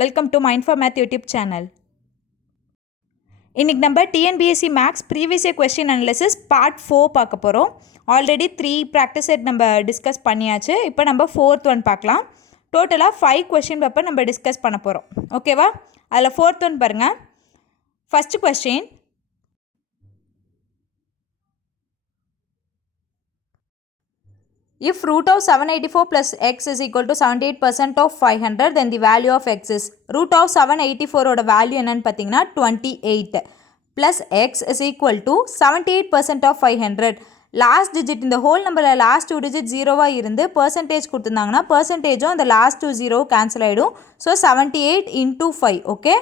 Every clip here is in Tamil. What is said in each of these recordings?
Welcome to mind for math YouTube channel. இன்றைக்கி நம்ம TNPSC maths previous year question analysis part 4 பார்க்க போகிறோம். ஆல்ரெடி 3 ப்ராக்டிஸ் செட் நம்ம டிஸ்கஸ் பண்ணியாச்சு. இப்போ நம்ம 4th ஒன் பார்க்கலாம். டோட்டலாக 5 கொஸ்டின் பேப்பர் நம்ம டிஸ்கஸ் பண்ண போகிறோம். ஓகேவா? அதில் 4th ஒன் பாருங்கள். First question, if root of 784 plus x is equal to 78% of 500, then the value of x is. root of 784 ஓட value என்னன்னு பார்த்தீங்கன்னா 28 plus x is equal to 78% of 500. Last digit இந்த ஹோல் நம்பரில் லாஸ்ட் 2 டிஜிட் ஜீரோவாக இருந்து பர்சன்டேஜ் கொடுத்துருந்தாங்கன்னா பர்சன்டேஜும் அந்த லாஸ்ட் 2 ஜீரோ கேன்சல் ஆகிடும். So 78 into 5. ஓகே,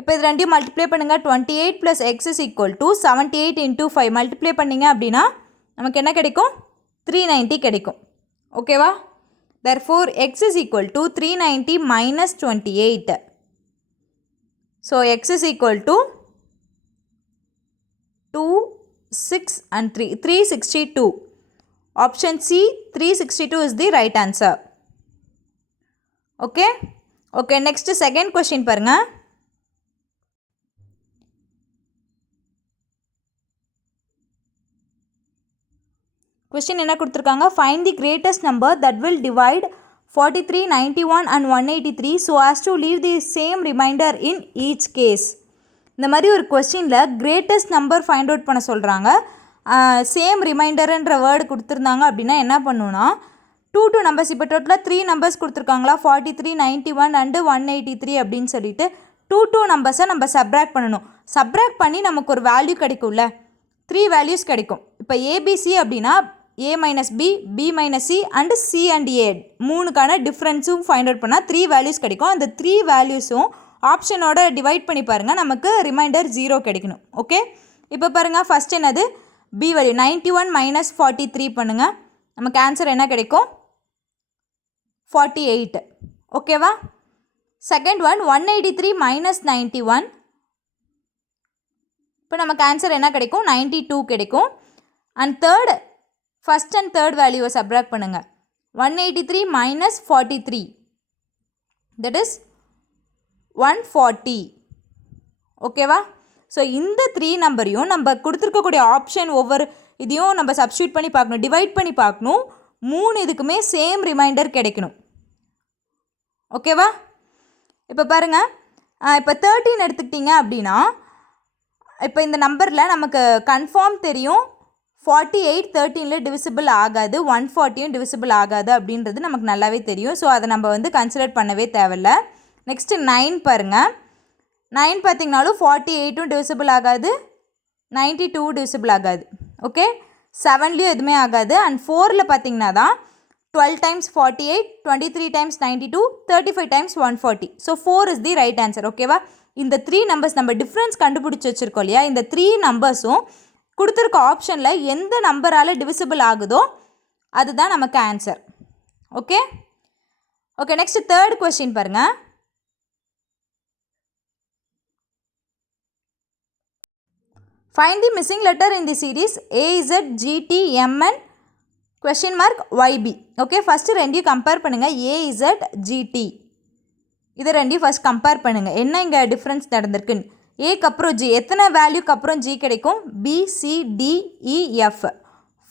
இப்போ இது ரெண்டையும் மல்டிப்ளை பண்ணுங்கள். 28 plus x is equal to 78 into 5 multiply பண்ணிங்க அப்படின்னா நமக்கு என்ன கிடைக்கும்? 390 கிடைக்கும். ஓகேவா? therefore x is equal to 390 minus 28. so x is equal to 2, 6 and 3, 362. option C, 362 is the right answer. okay, next second question பாருங்க. கொஸ்டின் என்ன கொடுத்துருக்காங்க? Find the greatest number that will divide 43, 91 and 183 so as to leave the same remainder in each case. இந்த மாதிரி ஒரு கொஸ்டினில் கிரேட்டஸ்ட் நம்பர் ஃபைண்ட் அவுட் பண்ண சொல்கிறாங்க. சேம் ரிமைண்டர்ன்ற வேர்டு கொடுத்துருந்தாங்க அப்படின்னா என்ன பண்ணுன்னா 2 நம்பர்ஸ், இப்போ டோட்டலாக 3 நம்பர்ஸ் கொடுத்துருக்காங்களா, 43, 91 and 183 அப்படின்னு சொல்லிட்டு 2 நம்பர்ஸை நம்ம சப்ராக்ட் பண்ணணும். சப்ராக்ட் பண்ணி நமக்கு ஒரு வேல்யூ கிடைக்கும்ல, 3 வேல்யூஸ் கிடைக்கும். இப்போ ஏபிசி அப்படின்னா a minus b, b minus c and c and a மூணுக்கான டிஃப்ரென்ஸும் ஃபைண்ட் அவுட் பண்ணால் 3 வேல்யூஸ் கிடைக்கும். அந்த 3 வேல்யூஸும் ஆப்ஷனோட டிவைட் பண்ணி பாருங்கள், நமக்கு ரிமைண்டர் 0 கிடைக்கணும். ஓகே, இப்போ பாருங்கள், ஃபஸ்ட் என்னது? b வேல்யூ 91 minus 43 பண்ணுங்கள், நமக்கு ஆன்சர் என்ன கிடைக்கும்? 48. ஓகேவா? செகண்ட் ஒன் 183 minus 91, இப்போ நமக்கு ஆன்சர் என்ன கிடைக்கும்? 92 கிடைக்கும். And third, first and third வேல்யூவை சப்ராக்ட் பண்ணுங்கள். 183 minus 43, that is 140. ஓகேவா? ஸோ இந்த 3 நம்பரையும் நம்ம கொடுத்துருக்கக்கூடிய ஆப்ஷன் ஒவ்வொரு இதையும் நம்ம சப்ஸ்டியூட் பண்ணி பார்க்கணும், டிவைட் பண்ணி பார்க்கணும். 3 இதுக்குமே சேம் ரிமைண்டர் கிடைக்கணும். ஓகேவா? இப்போ பாருங்கள், இப்போ 13 எடுத்துக்கிட்டிங்க அப்படின்னா இப்போ இந்த நம்பரில் நமக்கு கன்ஃபார்ம் தெரியும் 48 13ல் டிவிசிபிள் ஆகாது, 140யும் டிவிசிபிள் ஆகாது அப்படின்றது நமக்கு நல்லாவே தெரியும். ஸோ அதை நம்ம வந்து கன்சிடர் பண்ணவே தேவையில்லை. நெக்ஸ்ட்டு 9 பாருங்கள். 9 பார்த்திங்கனாலும் 48ம் டிவிசிபிள் ஆகாது, 92 டிவிசிபிள் ஆகாது. ஓகே, 7லேயும் எதுவுமே ஆகாது. அண்ட் 4ல் பார்த்திங்கன்னா தான் 12 times 48, 23 times 92, 35 times 140. So 4 is the right answer. ஓகேவா? இந்த 3 நம்பர்ஸ் நம்ம டிஃப்ரென்ஸ் கண்டுபிடிச்சி வச்சுருக்கோம் இல்லையா, இந்த 3 நம்பர்ஸும் கொடுத்துருக்க ஆப்ஷனில் எந்த நம்பரால் டிவிசிபிள் ஆகுதோ அதுதான் நமக்கு answer. Okay, next third question பாருங்கள். Find the missing letter in the series AZGTMN question mark YB. Okay, first ரெண்டையும் கம்பேர் பண்ணுங்கள். AZGT இதை ரெண்டையும் ஃபஸ்ட் கம்பேர் பண்ணுங்கள், என்ன இங்கே டிஃப்ரென்ஸ் நடந்திருக்குன்னு. ஏக்கு அப்புறம் ஜி, எத்தனை வேல்யூக்கு அப்புறம் ஜி கிடைக்கும்? BCDEF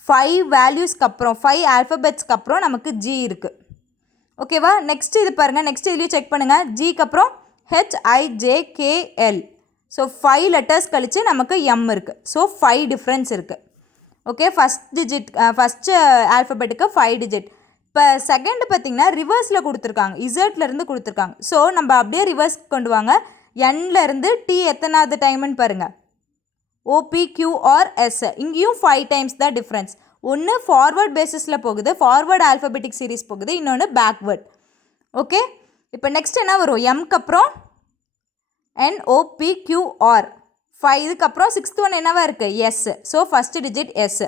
5 வேல்யூஸ்க்கு அப்புறம், 5 ஆல்ஃபபெட்ஸ்க்கு அப்புறம் நமக்கு ஜி இருக்குது. ஓகேவா? நெக்ஸ்ட் இது பாருங்கள், நெக்ஸ்ட் இதுலேயும் செக் பண்ணுங்கள். ஜிக்கு அப்புறம் HIJKL. ஸோ 5 லெட்டர்ஸ் கழித்து நமக்கு M இருக்குது. ஸோ 5 டிஃப்ரென்ஸ் இருக்குது. ஓகே, ஃபஸ்ட் டிஜிட், ஃபஸ்ட்டு ஆல்ஃபபெட்டுக்கு 5 டிஜிட். இப்போ செகண்ட் பார்த்திங்கன்னா ரிவர்ஸில் கொடுத்துருக்காங்க, இசட்லேருந்து கொடுத்துருக்காங்க. ஸோ நம்ம அப்படியே ரிவர்ஸ் கொண்டு வாங்க. Nலேருந்து T எத்தனாவது டைம்னு பாருங்கள், OPQRS. இங்கேயும் 5 டைம்ஸ் தான் டிஃப்ரென்ஸ். ஒன்று ஃபார்வர்ட் பேசிஸில் போகுது, ஃபார்வர்ட் ஆல்ஃபபெட்டிக் சீரீஸ் போகுது, இன்னொன்று பேக்வேர்ட். ஓகே, இப்போ நெக்ஸ்ட் என்ன வரும்? எம்க்கு அப்புறம் NOPQR 5, இதுக்கப்புறம் 6th ஒன் என்னவா இருக்குது? S. So first digit S.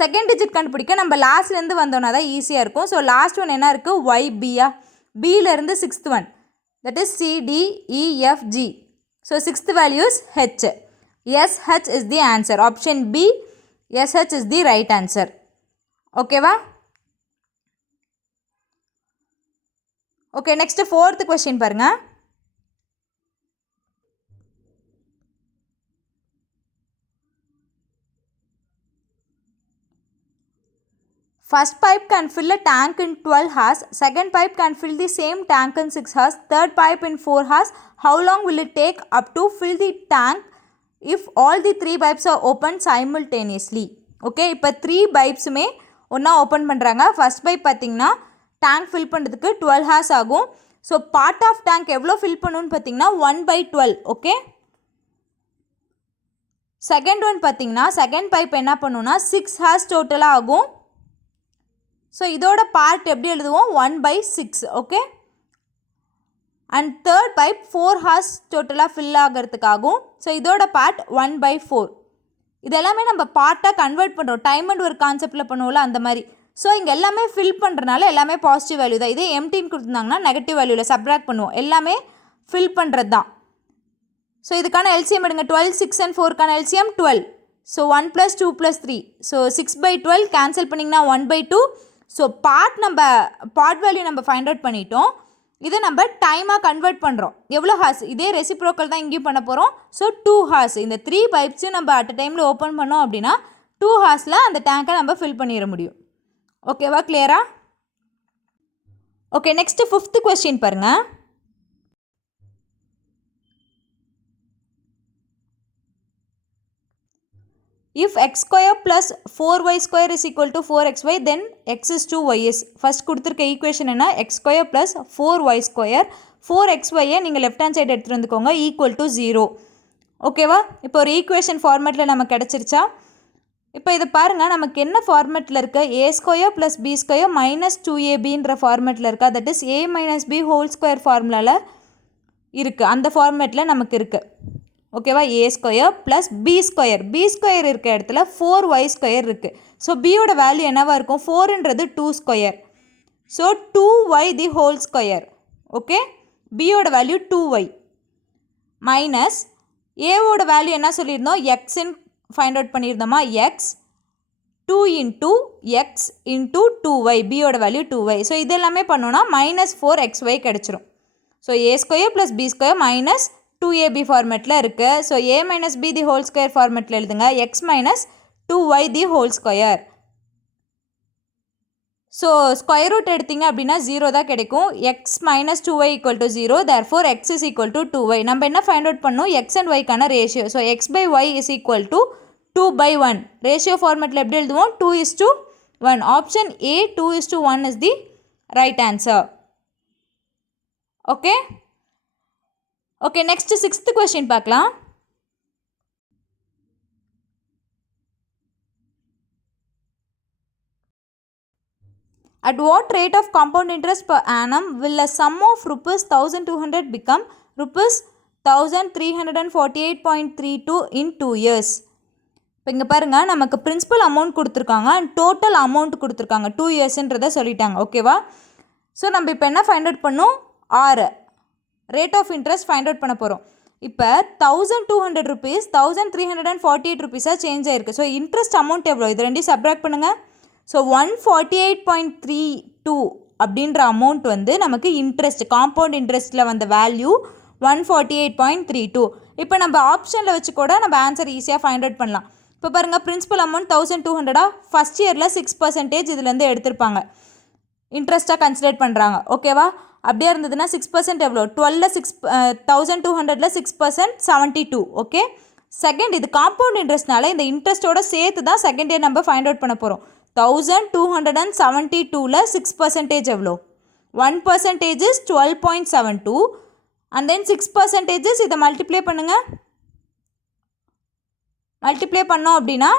Second digit கண்டுபிடிக்க நம்ம லாஸ்ட்லேருந்து வந்தோன்னா தான் ஈஸியாக இருக்கும். ஸோ லாஸ்ட் ஒன் என்ன இருக்குது? YBயா? Bலேருந்து 6th one, that is CDEFG. so 6th value is H. SH is the answer. option B, SH is the right answer. ஓகேவா? ஓகே, நெக்ஸ்ட் 4th கொஸ்டின் பாருங்க. First pipe can fill a tank in 12 hours, second pipe can fill the same tank in 6 hours, third pipe in 4 hours. How long will it take up to fill the tank if all the 3 pipes are opened simultaneously? Okay, இப்போ 3 பைப்ஸுமே ஒன்றா ஓப்பன் பண்ணுறாங்க. ஃபஸ்ட் பைப் பார்த்திங்கன்னா டேங்க் ஃபில் பண்ணுறதுக்கு 12 hours ஆகும். ஸோ பார்ட் ஆஃப் டேங்க் எவ்வளோ ஃபில் பண்ணணும்னு பார்த்திங்கன்னா 1/12. ஓகே, செகண்ட் ஒன் பார்த்திங்கன்னா செகண்ட் பைப் என்ன பண்ணுன்னா 6 hours டோட்டலாக ஆகும். ஸோ இதோட பார்ட் எப்படி எழுதுவோம் 1/6. Okay, and third pipe 4 hours டோட்டலாக ஃபில் ஆகிறதுக்காகும். ஸோ இதோட பார்ட் 1/4. இதெல்லாமே நம்ம பார்ட்டாக கன்வெர்ட் பண்ணுறோம். டைம் அண்ட் ஒரு கான்செப்டில் பண்ணுவோம்ல அந்த மாதிரி. ஸோ இங்கே எல்லாமே ஃபில் பண்ணுறதுனால எல்லாமே பாசிட்டிவ் வேல்யூ தான். இதே எம்டின்னு கொடுத்துருந்தாங்கன்னா நெகட்டிவ் வேல்யூவில் சப்ராக்ட் பண்ணுவோம். எல்லாமே ஃபில் பண்ணுறது தான். ஸோ இதுக்கான எல்சிஎம் எடுங்க. 12, 6 and 4க்கான எல்சிஎம் 12. ஸோ 1 + 2 + 3. ஸோ 6/12 கேன்சல் பண்ணிங்கன்னா 1/2. ஸோ பார்ட் வேல்யூ நம்ம ஃபைண்ட் அவுட் பண்ணிட்டோம். இதை நம்ம டைமாக கன்வெர்ட் பண்ணுறோம். எவ்வளோ ஹார்ஸ், இதே ரெசிப்ரோக்கல் தான் இங்கேயும் பண்ண போகிறோம். So 2 hours. இந்த 3 பைப்ஸையும் நம்ம அட் அ டைமில் ஓப்பன் பண்ணோம் அப்படின்னா 2 hours அந்த டேங்கை நம்ம ஃபில் பண்ணிட முடியும். ஓகேவா, கிளியரா? ஓகே, நெக்ஸ்ட்டு 5th கொஸ்டின் பாருங்கள். If x square plus 4y square is equal to 4xy, then x is 2y. First கொடுத்துருக்க ஈக்குவேஷன் என்ன, x square plus 4y square. 4xy நீங்கள் லெஃப்ட் ஹேண்ட் சைடு எடுத்துகிட்டு வந்துக்கோங்க, ஈக்குவல் டு 0. ஓகேவா, இப்போ ஒரு ஈக்குவேஷன் ஃபார்மேட்டில் நமக்கு கிடச்சிருச்சா? இப்போ இதை பாருங்கள், நமக்கு என்ன ஃபார்மேட்டில் இருக்குது, a square plus b square minus 2ab ஃபார்மேட்டில் இருக்கா? That is a minus b whole square ஃபார்முலாவில் இருக்குது. அந்த ஃபார்மேட்டில் நமக்கு இருக்குது. ஓகேவா, a square plus b square. b square இருக்க இடத்துல 4y ஸ்கொயர் இருக்குது. ஸோ பியோட வேல்யூ என்னவாக இருக்கும், 4ன்றது 2 square. So 2y the whole square. Okay, பியோட வேல்யூ 2y மைனஸ் ஏவோட வேல்யூ என்ன சொல்லியிருந்தோம், எக்ஸ்ன்னு find out பண்ணியிருந்தோமா, X 2 × x × 2y. பியோட வேல்யூ 2y. ஸோ இது எல்லாமே பண்ணோன்னா -4xy கிடச்சிரும். So a square plus b square minus 2ab ஃபார்மேட்டில் இருக்குது. So a minus b the whole square ஃபார்மேட்டில் எழுதுங்க, x minus 2y the whole square. So square root எடுத்திங்க அப்படின்னா 0 தான் கிடைக்கும். x minus 2y equal to 0. Therefore x is equal to 2y. நம்ம என்ன ஃபைண்ட் அவுட் பண்ணோம், x அண்ட் yக்கான ratio. So x/y is equal to 2/1. Ratio ஃபார்மேட்டில் எப்படி எழுதுவோம், 2:1. Option A 2:1 is the right answer. Okay, okay, next 6th question பார்க்கலாம். At what rate of compound interest per annum will a sum of ₹1,200 become ₹1,348.32 in 2 years? இப்போ இங்கே பாருங்கள், நமக்கு பிரின்சிபல் அமௌண்ட் கொடுத்துருக்காங்க அண்ட் டோட்டல் அமௌண்ட் கொடுத்துருக்காங்க. 2 yearsன்றதை சொல்லிட்டாங்க. ஓகேவா, ஸோ நம்ம இப்போ என்ன ஃபைண்ட் அவுட் பண்ணோம், rate of interest find out பண்ண போகிறோம். இப்போ 1,200 rupees 1,348 rupees சேஞ்ச் ஆயிருக்கு. ஸோ இன்ட்ரெஸ்ட் அமௌண்ட் எவ்வளோ, இது ரெண்டையும் சப்ராக்ட் பண்ணுங்கள். ஸோ 148.32 அப்படின்ற அமௌண்ட் வந்து நமக்கு இன்ட்ரெஸ்ட், காம்பவுண்ட் இன்ட்ரெஸ்ட்டில் வந்த வேல்யூ 148.32. இப்போ நம்ம ஆப்ஷனில் வச்சு கூட நம்ம ஆன்சர் ஈஸியாக ஃபைண்ட் அவுட் பண்ணலாம். இப்போ பாருங்கள், பிரின்சிபல் அமௌண்ட் 1,200 ஃபஸ்ட் இயரில் 6% இதுலேருந்து எடுத்திருப்பாங்க, இன்ட்ரெஸ்ட்டாக கன்சிடர் பண்ணுறாங்க. ஓகேவா, அப்படியே இருந்ததுன்னா 6% எவ்வளோ, 1,200ல் 6% 72. ஓகே, செகண்ட் இது காம்பவுண்ட் இன்ட்ரெஸ்ட்னால இந்த இன்ட்ரெஸ்ட்டோட சேர்த்து தான் செகண்ட் இயர் நம்ம ஃபைண்ட் அவுட் பண்ண போகிறோம். 1,272ல் 6% எவ்வளோ, 1% இஸ் 12.72 அண்ட் தென் 6% இஸ் இதை மல்டிப்ளை பண்ணுங்கள். மல்டிப்ளை பண்ணோம் அப்படின்னா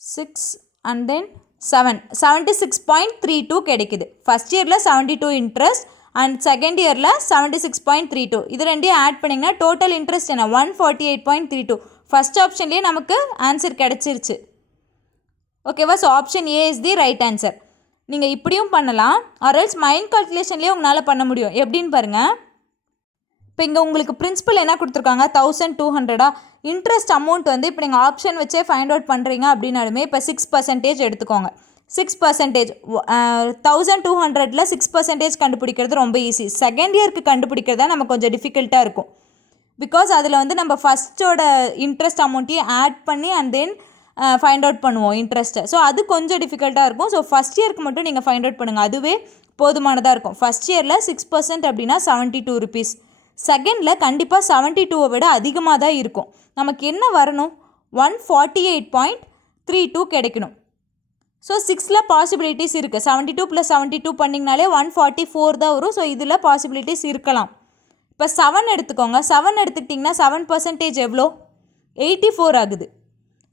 6 அண்ட் தென் 76.32 கிடைக்குது. ஃபஸ்ட் இயரில் 72 இன்ட்ரெஸ்ட் அண்ட் செகண்ட் இயரில் 76.32. இது ரெண்டையும் ஆட் பண்ணிங்கன்னா டோட்டல் இன்ட்ரெஸ்ட் என்ன, 148.32. ஃபஸ்ட் ஆப்ஷன்லேயே நமக்கு ஆன்சர் கிடச்சிருச்சு. ஓகேவா, so option A is the right answer. நீங்கள் இப்படியும் பண்ணலாம், ஆர்எல்ஸ் மைண்ட் கால்குலேஷன்லேயே உங்களால் பண்ண முடியும். எப்படின்னு பாருங்கள், இப்போ இங்கே உங்களுக்கு பிரின்சிபல் என்ன கொடுத்துருக்காங்க, 1,200. இன்ட்ரெஸ்ட் அமௌண்ட் வந்து இப்போ நீங்கள் ஆப்ஷன் வச்சே ஃபைண்ட் அவுட் பண்ணுறீங்க அப்படின்னாலுமே இப்போ 6% எடுத்துக்கோங்க. 6%. 1200ல் 6% கண்டுபிடிக்கிறது ரொம்ப ஈஸி. செகண்ட் இயருக்கு கண்டுபிடிக்கிறது தான் நமக்கு கொஞ்சம் டிஃபிகல்ட்டாக இருக்கும். பிகாஸ் அதில் வந்து நம்ம ஃபஸ்ட்டோட இன்ட்ரெஸ்ட் அமௌண்ட்டையும் ஆட் பண்ணி அண்ட் தென் ஃபைண்ட் அவுட் பண்ணுவோம் இன்ட்ரெஸ்ட்டை. ஸோ அது கொஞ்சம் டிஃபிகல்ட்டாக இருக்கும். ஸோ ஃபஸ்ட் இயருக்கு மட்டும் நீங்கள் ஃபைண்ட் அவுட் பண்ணுங்கள், அதுவே போதுமானதாக இருக்கும். ஃபஸ்ட் இயரில் 6% அப்படின்னா 72 rupees. செகண்டில் கண்டிப்பாக 72 விட அதிகமாக தான் இருக்கும். நமக்கு என்ன வரணும்? 148.32 கிடைக்கணும். ஸோ 6ல் பாசிபிலிட்டிஸ் இருக்குது. 72 + 72 பண்ணிங்கனாலே 144 தான் வரும். ஸோ இதில் பாசிபிலிட்டிஸ் இருக்கலாம். இப்போ 7 எடுத்துக்கோங்க. 7 எடுத்துக்கிட்டிங்கன்னா 7% எவ்வளோ? 84 ஆகுது.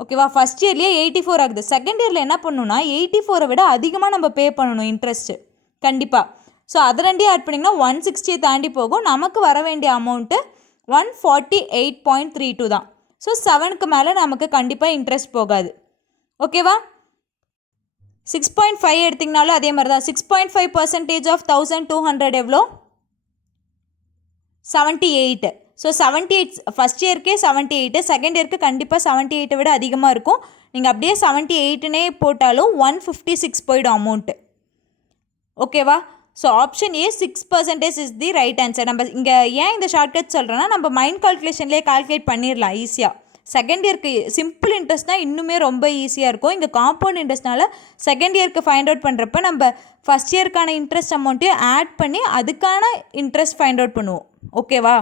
ஓகேவா? ஃபஸ்ட் இயர்லேயே 84 ஆகுது. செகண்ட் இயரில் என்ன பண்ணணும்னா 84 விட அதிகமாக நம்ம பே பண்ணணும் இன்ட்ரெஸ்ட்டு கண்டிப்பாக. ஸோ அது ரெண்டையும் ஆட் பண்ணிங்கன்னா 160 தாண்டி போகும். நமக்கு வர வேண்டிய அமௌண்ட்டு 148.32 தான். ஸோ 7க்கு மேலே நமக்கு கண்டிப்பாக இன்ட்ரெஸ்ட் போகாது. ஓகேவா? 6.5 எடுத்திங்கனாலும் அதே மாதிரி தான். 6.5% ஆஃப் 1200 எவ்வளோ? 78. ஸோ 78 ஃபஸ்ட் இயருக்கே 78, செகண்ட் இயருக்கு கண்டிப்பாக 78 விட அதிகமாக இருக்கும். நீங்கள் அப்படியே 78னே போட்டாலும் 156 போயிடும் அமௌண்ட்டு. ஓகேவா? So option A 6% is the right answer. நம்ம இங்கே ஏன் இந்த ஷார்ட்கட் சொல்கிறேன்னா, நம்ம மைண்ட் கால்குலேஷன்லேயே கால்குலேட் பண்ணிடலாம் ஈஸியாக. செகண்ட் இயருக்கு சிம்பிள் இன்ட்ரெஸ்ட்னால் இன்னுமே ரொம்ப ஈஸியாக இருக்கும். இங்கே காம்பவுண்ட் இன்ட்ரெஸ்ட்னால செகண்ட் இயருக்கு ஃபைண்ட் அவுட் பண்ணுறப்ப நம்ம ஃபஸ்ட் இயருக்கான இன்ட்ரெஸ்ட் அமௌண்ட்டையும் ஆட் பண்ணி அதுக்கான இன்ட்ரெஸ்ட் ஃபைண்ட் அவுட் பண்ணுவோம். ஓகேவா?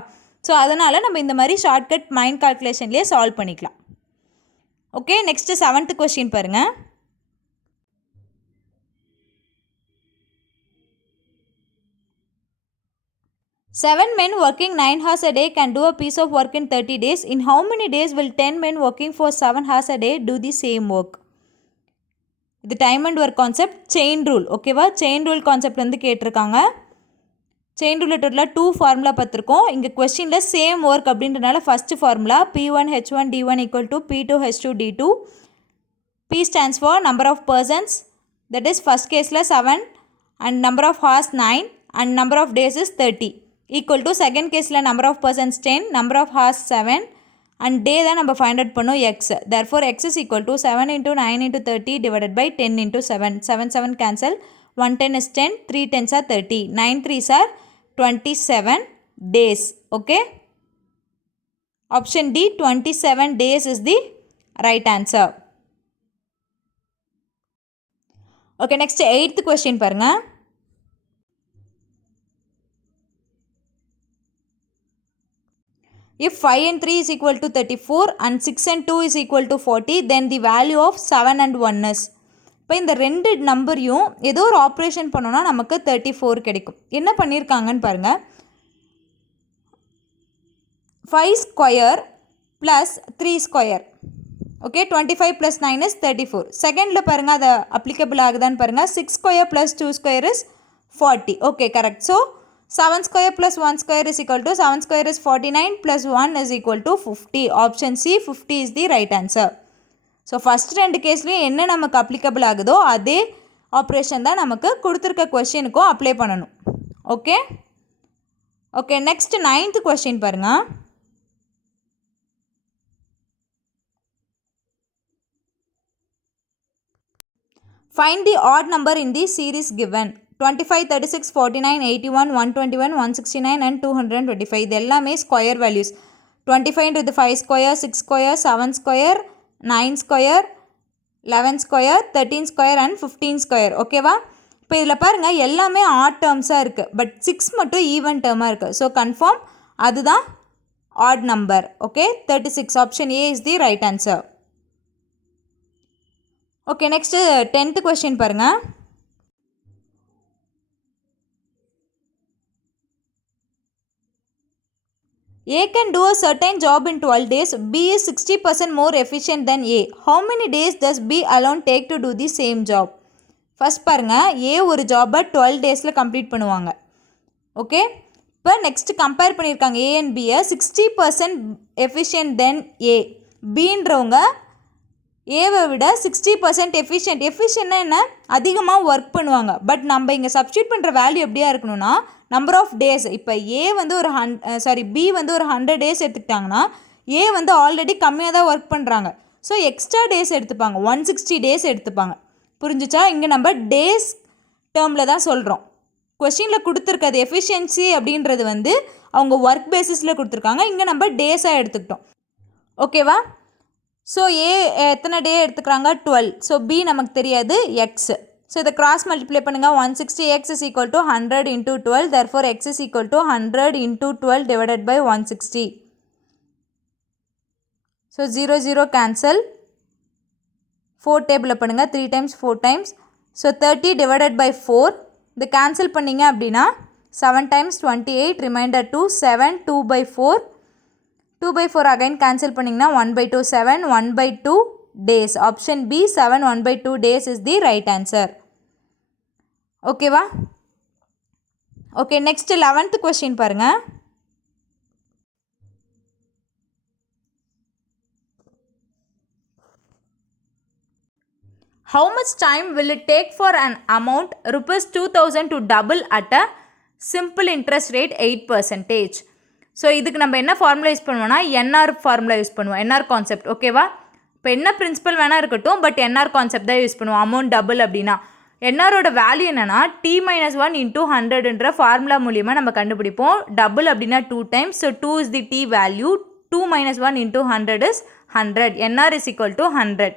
ஸோ அதனால் நம்ம இந்த மாதிரி ஷார்ட்கட் மைண்ட் கால்குலேஷன்லேயே சால்வ் பண்ணிக்கலாம். ஓகே, நெக்ஸ்ட்டு 7th கொஸ்டின் பாருங்கள். Seven men working 9 hours a day can do a piece of work in 30 days. In how many days will 10 men working for 7 hours a day do the same work? இது time and work concept, chain rule. ஓகேவா? செயின் ரூல் கான்செப்ட் வந்து கேட்டிருக்காங்க. செயின் ரூல் டோட்டலாக 2 ஃபார்முலா பார்த்துருக்கோம். இங்கே கொஸ்டினில் சேம் ஒர்க் அப்படின்றனால first formula P1H1D1 = P2H2D2. P stands for number of persons, that is first caseல 7 and number of hours 9 and number of days is 30 equal to second caseல number of persons 10, number of hours 7 and day தான் நம்ம find out பண்ணோம் x. Therefore x is equal to 7 into 9 into 30 divided by 10 into 7. 7 cancel, 1 10 is 10, 3 10s are 30, 9 3s are 27 days. Okay, option D 27 days is the right answer. Okay, next 8th question பாருங்க. If 5 and 3 is equal to 34 and 6 and 2 is equal to 40, then the value of 7 and 1 is. இப்போ இந்த ரெண்டு நம்பரையும் ஏதோ ஒரு ஆப்ரேஷன் பண்ணோன்னா நமக்கு 34 கிடைக்கும். என்ன பண்ணியிருக்காங்கன்னு பாருங்கள். 5 square plus 3 square. Okay, 25 plus 9 is 34. செகண்டில் பாருங்கள் அதை அப்ளிகபிள் ஆகுதான்னு பாருங்கள். 6 square plus 2 square is 40. Okay, correct. So 7 square plus 1 square is equal to 7 square is 49 plus 1 is equal to 50. Option C 50 is the right answer. So first ரெண்டு கேஸ்லேயும் என்ன நமக்கு அப்ளிகபிள் ஆகுதோ அதே ஆப்ரேஷன் தான் நமக்கு கொடுத்துருக்க கொஸ்டினுக்கும் அப்ளை பண்ணணும். Okay okay next 9th question பாருங்கள். Find the odd number in the series given. 25, 36, 49, 81, 121, 169 and 225. இது எல்லாமே square values. 25 into the 5 square, 6 square, 7 square, 9 square, 11 square, 13 square and 15 square. ஓகேவா? இப்போ இதில் பாருங்கள் எல்லாமே ஆட் டேர்ம்ஸாக இருக்குது, பட் 6 மட்டும் ஈவன் டேர்மாக இருக்குது. ஸோ கன்ஃபார்ம் அதுதான் add number. Okay, 36. Option A is the right answer. Okay, next 10th question பாருங்கள். A can do a certain job in 12 days. B is 60% more efficient than A. How many days does B alone take to do the same job? First பாருங்கள், A ஒரு ஜாபை 12 டேஸில் கம்ப்ளீட் பண்ணுவாங்க. ஓகே, இப்போ நெக்ஸ்ட்டு கம்பேர் பண்ணியிருக்காங்க A and Bயை. 60% efficient then A. Bன்றவங்க ஏவை விட 60% எஃபிஷியன்ட்னா என்ன? அதிகமாக ஒர்க் பண்ணுவாங்க. பட் நம்ம இங்கே சப்ஸ்டியூட் பண்ணுற வேல்யூ எப்படியா இருக்கணும்னா நம்பர் ஆஃப் டேஸ். இப்போ ஏ வந்து ஒரு பி வந்து ஒரு 100 டேஸ் எடுத்துக்கிட்டாங்கன்னா ஏ வந்து ஆல்ரெடி கம்மியாக தான் ஒர்க் பண்ணுறாங்க. ஸோ எக்ஸ்ட்ரா டேஸ் எடுத்துப்பாங்க, 160 டேஸ் எடுத்துப்பாங்க. புரிஞ்சுச்சா? இங்கே நம்ம டேஸ் டேர்மில் தான் சொல்கிறோம். கொஸ்டினில் கொடுத்துருக்கிறது எஃபிஷியன்சி அப்படின்றது வந்து அவங்க ஒர்க் பேசிஸில் கொடுத்துருக்காங்க. இங்கே நம்ம டேஸாக எடுத்துக்கிட்டோம். ஓகேவா? ஸோ ஏ எத்தனை டே எடுத்துக்கிறாங்க? 12. ஸோ பி நமக்கு தெரியாது, எக்ஸ். ஸோ இதை கிராஸ் மல்டிப்ளை பண்ணுங்கள். 160x is equal to 100 into 12. Therefore x is equal to 100 into 12 divided by 160. So 0 0 cancel. 4 டேபிளில் பண்ணுங்கள். 3 times 4 times. So 30 divided by 4. இது கேன்சல் பண்ணிங்க அப்படின்னா 7 times 28 remainder 2. 7 2 by 4. 2 by 4 again cancel பண்ணிங்கன்னா 1 by 2 7 1 by 2 days. Option B 7 1 by 2 days is the right answer. ஓகேவா? ஓகே, நெக்ஸ்ட் 11th கொஸ்டின் பாருங்க. How much time will it take for an amount rupees 2000 to double at a simple interest rate 8%? So இதுக்கு நம்ம என்ன ஃபார்முலா யூஸ் பண்ணுவோம்னா என்ஆர் ஃபார்முலா யூஸ் பண்ணுவோம். NR concept. ஓகேவா? இப்போ என்ன பிரின்சிபல் வேணால் இருக்கட்டும், பட் என்ஆர் கான்செப்ட் தான் யூஸ் பண்ணுவோம். அமௌண்ட் டபுள் அப்படின்னா என்ஆரோட வேல்யூ என்னென்னா t-1 into 100ன்ற ஃபார்முலா மூலியமாக நம்ம கண்டுபிடிப்போம். டபுள் அப்படின்னா 2 times. So 2 is the t value. 2 minus 1 into 100 is 100. NR is equal to 100.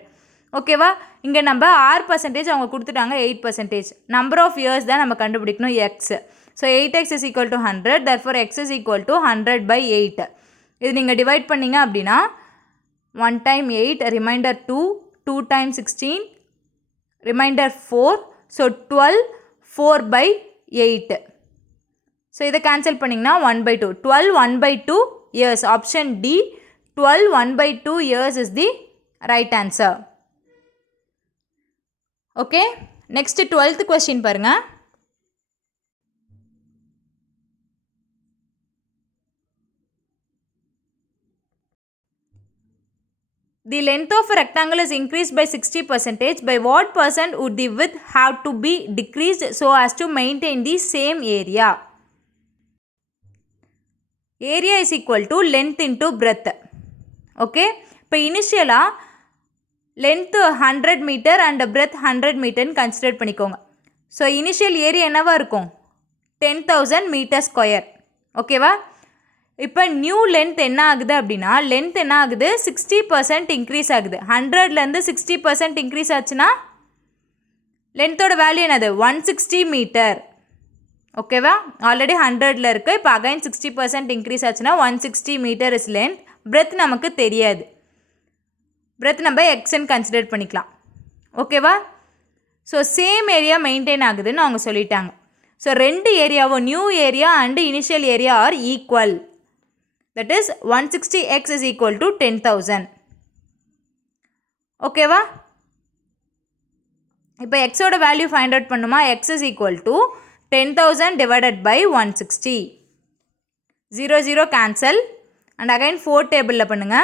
ஓகேவா? இங்கே நம்ம 6% அவங்க கொடுத்துட்டாங்க, 8%. நம்பர் ஆஃப் இயர்ஸ் தான் நம்ம கண்டுபிடிக்கணும், X. So 8x is equal to 100. therefore x is equal to 100 by 8. இது நீங்கள் டிவைட் பண்ணிங்க அப்படின்னா 1 time 8 reminder 2. 2 times 16 reminder 4. So 12 4 by 8. So இதை கேன்சல் பண்ணிங்கன்னா 1 by 2. 12 1 by 2 years. Option D 12 1 by 2 years is the right answer. Okay, next 12th question பாருங்கள். The length of a rectangle is increased by 60%. By what percent would the width have to be decreased so as to maintain the same area? Area is equal to length into breadth. Okay. இப்போ இனிஷியலாக லென்த்து 100 மீட்டர் அண்ட் பிரெத் 100 மீட்டர்னு கன்சிடர் பண்ணிக்கோங்க. ஸோ இனிஷியல் ஏரியா என்னவாக இருக்கும்? 10,000 மீட்டர் ஸ்கொயர். ஓகேவா? இப்போ நியூ லென்த் என்ன ஆகுது அப்படின்னா லென்த் என்ன ஆகுது? 60% இன்க்ரீஸ் ஆகுது. 100லேருந்து 60% இன்க்ரீஸ் ஆச்சுன்னா லென்த்தோட வேல்யூ என்னது? 160 மீட்டர். ஓகேவா? ஆல்ரெடி 100ல் இருக்குது. இப்போ அகைன் 60% இன்க்ரீஸ் ஆச்சுன்னா 160 மீட்டர் இஸ் லென்த். பிரெத் நமக்கு தெரியாது. பிரெத் நம்ம எக்ஸ்ன்னு கன்சிடர் பண்ணிக்கலாம். ஓகேவா? ஸோ சேம் ஏரியா மெயின்டைன் ஆகுதுன்னு அவங்க சொல்லிட்டாங்க. ஸோ ரெண்டு ஏரியாவும் new area and initial area are equal. That is 160x is equal to 10,000. ஓகேவா? இப்போ எக்ஸோட வேல்யூ ஃபைண்ட் அவுட் பண்ணுமா? x is equal to 10,000 divided by 160. 0 0 cancel and again 4 டேபிளில் பண்ணுங்க.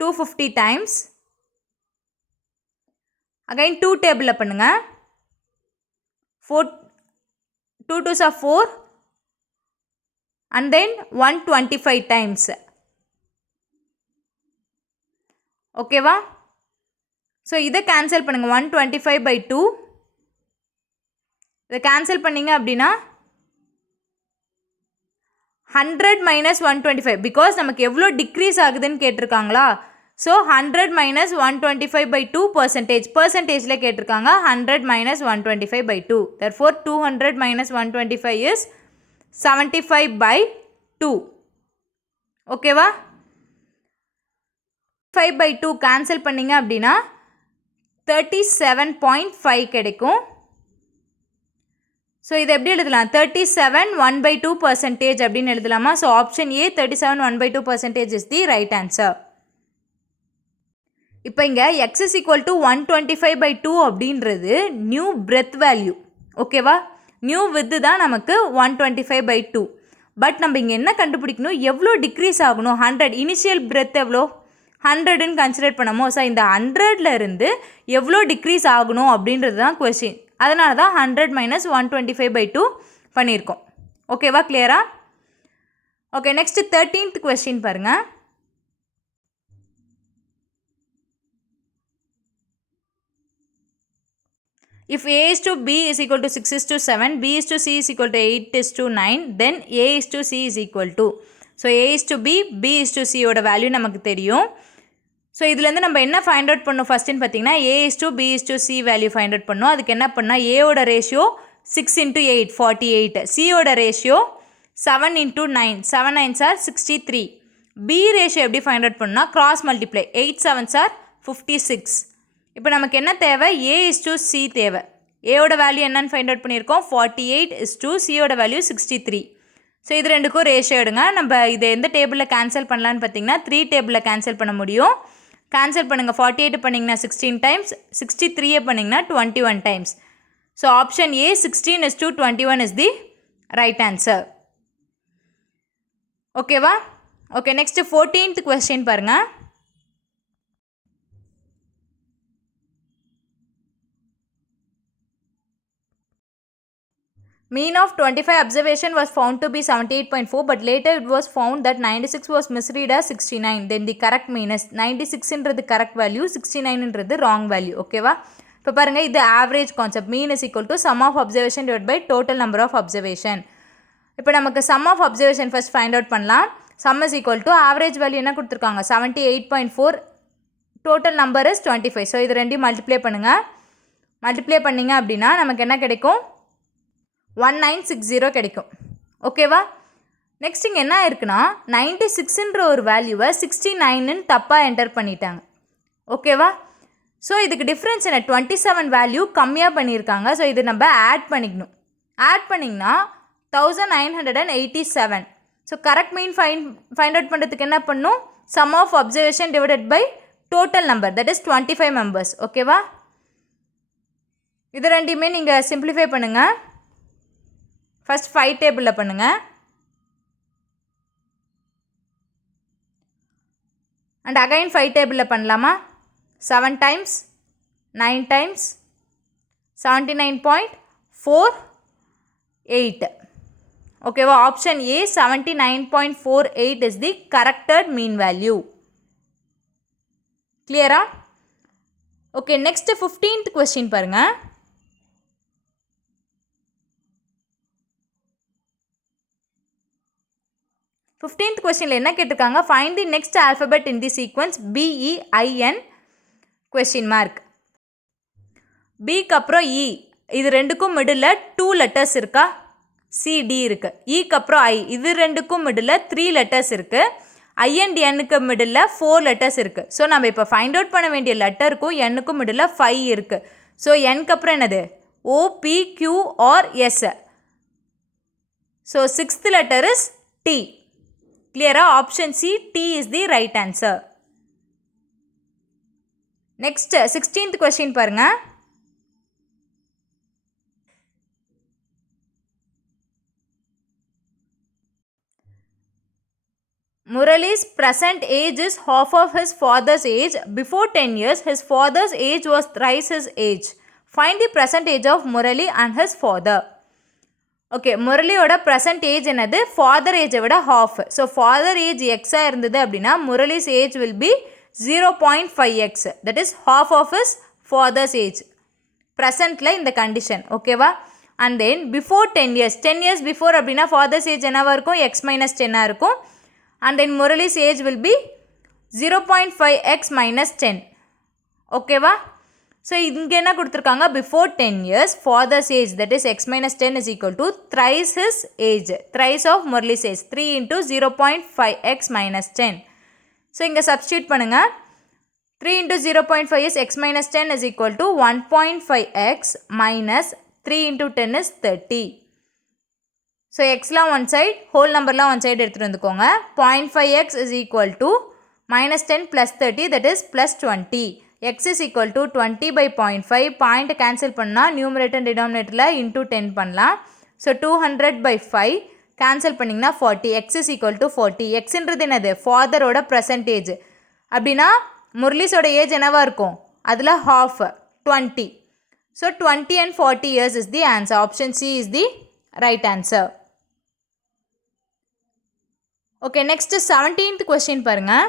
250 times. again 2 டேபிளில் பண்ணுங்க. 4 2 2s are 4. and then 125 times. ஓகேவா? ஸோ இதை கேன்சல் பண்ணுங்கள். 125 by 2. இதை கேன்சல் பண்ணிங்க அப்படின்னா 100 minus 125. பிகாஸ் நமக்கு எவ்வளோ டிக்ரீஸ் ஆகுதுன்னு கேட்டிருக்காங்களா? ஸோ 100 minus 125 by 2 பர்சன்டேஜில் கேட்டிருக்காங்க. 100 minus 125 by 2. therefore 200 minus 125 is 75 by 2. ஓகேவா? 5 by 2 கேன்சல் பண்ணிங்க அப்படின்னா 37.5 கிடைக்கும். ஸோ இதை எப்படி எழுதலாம்? 37 1 by 2% அப்படின்னு எழுதலாமா? So option A 37 1 by 2% is the right answer. இப்போ இங்கே x is equal to 125 by 2 அப்படின்றது நியூ பிரெத் வேல்யூ. ஓகேவா? நியூ வித்து தான் நமக்கு 125 by 2. பட் நம்ம இங்கே என்ன கண்டுபிடிக்கணும்? எவ்வளோ டிக்ரீஸ் ஆகணும்? 100. இனிஷியல் பிரெத் எவ்வளோ? 100ன்னு கன்சிடர் பண்ணமோ. ஸோ இந்த 100ல் இருந்து எவ்வளோ டிக்ரீஸ் ஆகணும் அப்படின்றது தான் கொஸ்டின். அதனால தான் 100 minus 125 by 2 பண்ணியிருக்கோம். ஓகேவா? கிளியரா? ஓகே, நெக்ஸ்ட் 13th கொஸ்டின் பாருங்கள். If A is to B is equal to 6 is to 7, B is to C is equal to 8 is to 9, then A is to C is equal to. So A is to B, B is to C ஓட வேல்யூ நமக்கு தெரியும். ஸோ இதுலேருந்து நம்ம என்ன ஃபைண்ட் அவுட் பண்ணோம் ஃபஸ்ட்டுன்னு பார்த்தீங்கன்னா A is to B is to C value find out பண்ணோம். அதுக்கு என்ன பண்ணால் ஏவோட ரேஷியோ 6 into 8 48, சியோட ratio 7 into 9 7 9s are 63. B ratio எப்படி ஃபைண்ட் அவுட் பண்ணால் கிராஸ் மல்டிப்ளை 8 7s are 56. இப்போ நமக்கு என்ன தேவை A is to C தேவை. ஏவோட வேல்யூ என்னன்னு ஃபைண்ட் அவுட் பண்ணியிருக்கோம் 48 is to சியோட வேல்யூ 63. ஸோ இது ரெண்டுக்கும் ரேஷியோ எடுங்க. நம்ம இதை எந்த டேபிளில் கேன்சல் பண்ணலான்னு பார்த்தீங்கன்னா 3 டேபிளில் கேன்சல் பண்ண முடியும். கேன்சல் பண்ணுங்கள். 48 பண்ணிங்கன்னா 16 டைம்ஸ், 63 பண்ணிங்கன்னா 21 times. So option A 16 is to 21 is the right answer. ஓகேவா? ஓகே, நெக்ஸ்ட் 14th கொஸ்டின் பாருங்கள். Mean of 25 observation was found to be 78.4, but later it was found that 96 was misread as 69. Then the correct mean is 96 inறது correct value, 69 inறது wrong value. ஓகேவா? இப்போ பாருங்கள், இது average concept. Mean is equal to sum of observation divide by total number of observation. இப்போ நமக்கு sum of observation first find out பண்ணலாம். Sum is equal to average value என்ன கொடுத்துருக்காங்க 78.4, டோட்டல் நம்பர் இஸ் 25. ஸோ இது ரெண்டையும் மல்டிப்ளை பண்ணுங்கள். மல்டிப்ளை பண்ணிங்க அப்படின்னா நமக்கு என்ன கிடைக்கும் 1960 கிடைக்கும். ஓகேவா? நெக்ஸ்ட் இங்கே என்ன இருக்குன்னா 96ன்ற ஒரு வேல்யூவை 69ன்னு தப்பாக என்டர் பண்ணிட்டாங்க. ஓகேவா? ஸோ இதுக்கு டிஃப்ரென்ஸ் என்ன 27 வேல்யூ கம்மியாக பண்ணியிருக்காங்க. ஸோ இது நம்ம ஆட் பண்ணிக்கணும். ஆட் பண்ணிங்கன்னா 1987. So correct mean find out பண்ணுறதுக்கு என்ன பண்ணணும் sum of observation divided by total number, that is 25 members. ஓகேவா? இது ரெண்டையுமே நீங்கள் சிம்பிளிஃபை பண்ணுங்கள். ஃபஸ்ட் 5 டேபிளில் பண்ணுங்கள். அண்ட் அகைன் 5 டேபிளில் பண்ணலாமா? 7 times 9 times 79.48. ஓகேவா? Option A 79.48 is the corrected mean value. கிளியரா? ஓகே, நெக்ஸ்ட் 15th கொஸ்டின் பாருங்கள். ஃபிஃப்டீன்த் கொஸ்டினில் என்ன கேட்டிருக்காங்க find the next alphabet in the sequence BEIN question mark. பிக்கு அப்புறம் இ, இது ரெண்டுக்கும் மிடில் 2 லெட்டர்ஸ் இருக்கா? CD இருக்குது. ஈக்கு அப்புறம் ஐ, இது ரெண்டுக்கும் மிடில் 3 லெட்டர்ஸ் இருக்குது. INDNக்கு மிடில் 4 லெட்டர்ஸ் இருக்குது. ஸோ நம்ம இப்போ ஃபைண்ட் அவுட் பண்ண வேண்டிய லெட்டருக்கும் எண்ணுக்கும் மிடில் 5 இருக்குது. ஸோ என்க்கு அப்புறம் என்னது OPQRS. So 6th letter is T. Clear? Option C, T is the right answer. Next 16th question பாருங்க. Murali's present age is half of his father's age. Before 10 years, his father's age was thrice his age. Find the present age of Murali and his father. Okay, முரளியோட ப்ரெசன்ட் ஏஜ் என்னது ஃபாதர் ஏஜை விட ஹாஃப். ஸோ ஃபாதர் ஏஜ் எக்ஸாக இருந்தது அப்படின்னா Murali's age will be 0.5x, that is half of his father's age ப்ரெசண்ட்டில் இந்த கண்டிஷன். ஓகேவா? And then before 10 years, 10 years before அப்படின்னா ஃபாதர்ஸ் ஏஜ் என்னவாக இருக்கும் X-10 இருக்கும். And then Murali's age will be 0.5x - 10. ஓகேவா? ஸோ இங்கே என்ன கொடுத்துருக்காங்க before 10 years father's age that is X-10 is equal to thrice his age, thrice of Murali's age, 3 into 0.5x - 10. So இங்கே சப்ஸ்டியூட் பண்ணுங்கள். 3 into 0.5 is X-10 is equal to 1.5x minus 3 into 10 is 30. So எக்ஸ்லாம் ஒன் சைட், ஹோல் நம்பர்லாம் ஒன் சைடு எடுத்துகிட்டு வந்துக்கோங்க. 0.5x is equal to -10 plus 30, that is +20. x is equal to 20 by 0.5. Point cancel பண்ணால் நியூமரேட்டர் டினாமினேட்டரில் இன்டூ 10 பண்ணலாம். ஸோ 200 by 5 கேன்சல் பண்ணிங்கன்னா 40. x is equal to 40. எக்ஸ்ன்றது என்னது ஃபாதரோட ப்ரெசன்டேஜ். அப்படின்னா முரளிஸோட ஏஜ் என்னவாக இருக்கும் அதில் half 20. So 20 and 40 years is the answer. Option C is the right answer. Okay, next 17th question பாருங்கள்.